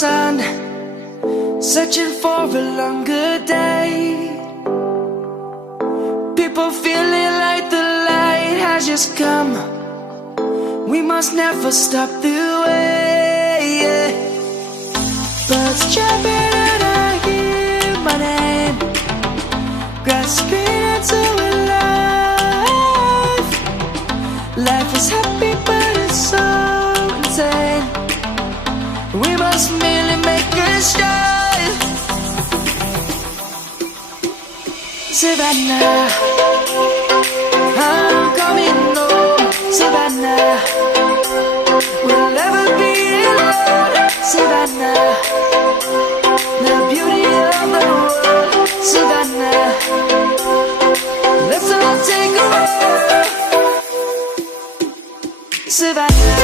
sun, searching for a longer day. People feeling like the light has just come. We must never stop the way. Birds chirping and I hear my name, grasping into a life. Life is happy but it's so insane. We must merely make a start. Savannah, I'm coming home. Savannah, we'll never be alone. Savannah, the beauty of the world. Savannah, let's all take a walk. Savannah.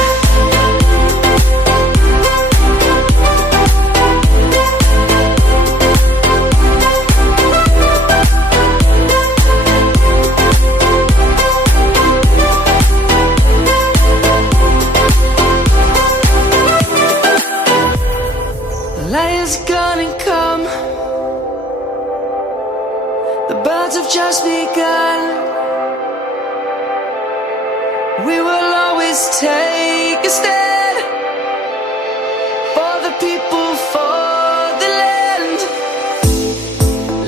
Light is gonna come. The birds have just begun. We will always take a stand for the people, for the land.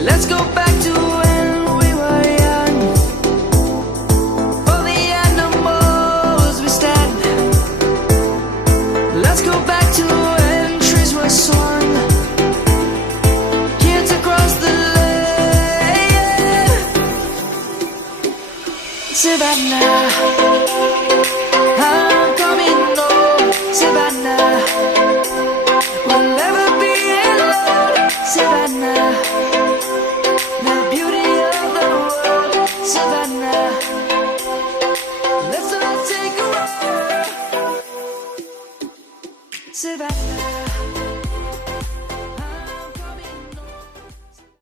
Let's go back to when we were young. For the animals we stand. Let's go back to when trees were swung. Kids across the land. Savannah.